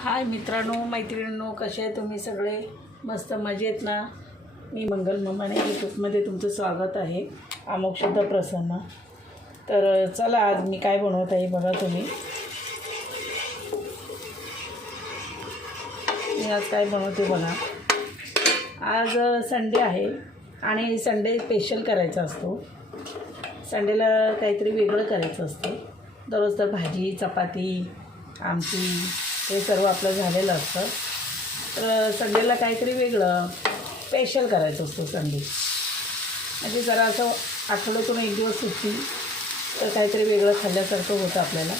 हाय मित्रांनो, मैत्रिणींनो, कसे आहे तुम्ही सगळे? मस्त मजेत ना? मी मंगल ममाने यूट्यूबमध्ये तुमचं स्वागत आहे. अमोक्षदा प्रसन्न. तर चला, आज मी काय बनवत आहे बघा तुम्ही. मी आज काय बनवते बघा. आज संडे आहे आणि संडे स्पेशल करायचा असतो. संडेला काहीतरी वेगळं करायचं असतं. दररोज तर भाजी, चपाती, आमटी हे सर्व आपलं झालेलं असतं. तर संडेला काहीतरी वेगळं स्पेशल करायचं असतं संडे. म्हणजे जरा असं आठवड्यातून एक दिवस सुट्टी, तर काहीतरी वेगळं खाल्ल्यासारखं होतं आपल्याला.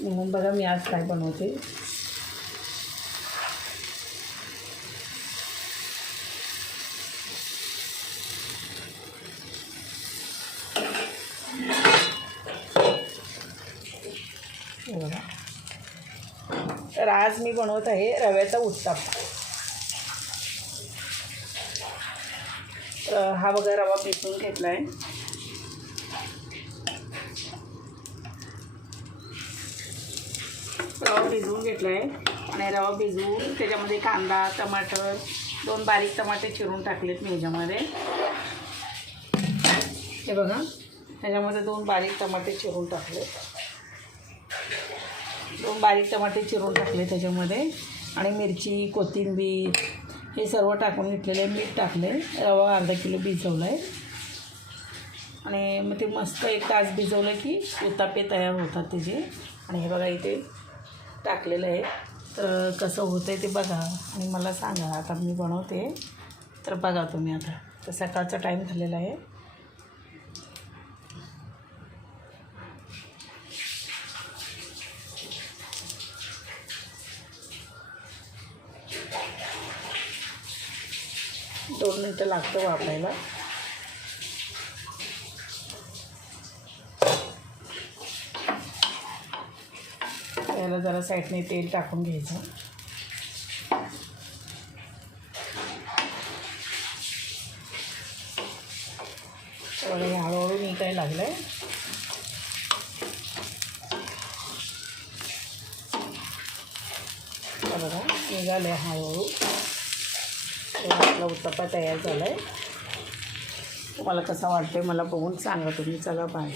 म्हणून बघा मी आज काय बनवते. बघा, तर आज मी बनवत आहे रव्याचा उत्तप्पा. हा बघा रवा भिजवून घेतला आहे. रवा भिजवून घेतला आहे आणि रवा भिजवून त्याच्यामध्ये कांदा, टमाटर, 2 बारीक टमाटे चिरून टाकलेत मी ह्याच्यामध्ये. हे बघा, ह्याच्यामध्ये 2 बारीक टमाटे चिरून टाकले. 2 बारीक टमाटे चिरून टाकले त्याच्यामध्ये. आणि मिरची, कोथिंबीर हे सर्व टाकून घेतलेले. मीठ टाकले. रवा अर्धा किलो भिजवला आहे. आणि मग ते मस्त 1 तास भिजवलं की उत्तप्पे तयार होतात त्याचे. आणि हे बघा इथे टाकलेलं आहे. तर कसं होतं आहे ते बघा आणि मला सांगा. आता मी बनवते, तर बघा तुम्ही. आता तर सकाळचा टाईम झालेला आहे. दोन मिनटं लागतं वापरायला. त्याला जरा साईडने तेल टाकून घ्यायचं. थोडं हे हळूहळू निघायला लागलं आहे. बघा निघालं आहे हळूहळू. आपला उत्तप्पा तयार झाला आहे. तुम्हाला कसा वाटतं आहे मला बघून सांगा तुम्ही. चला बाय.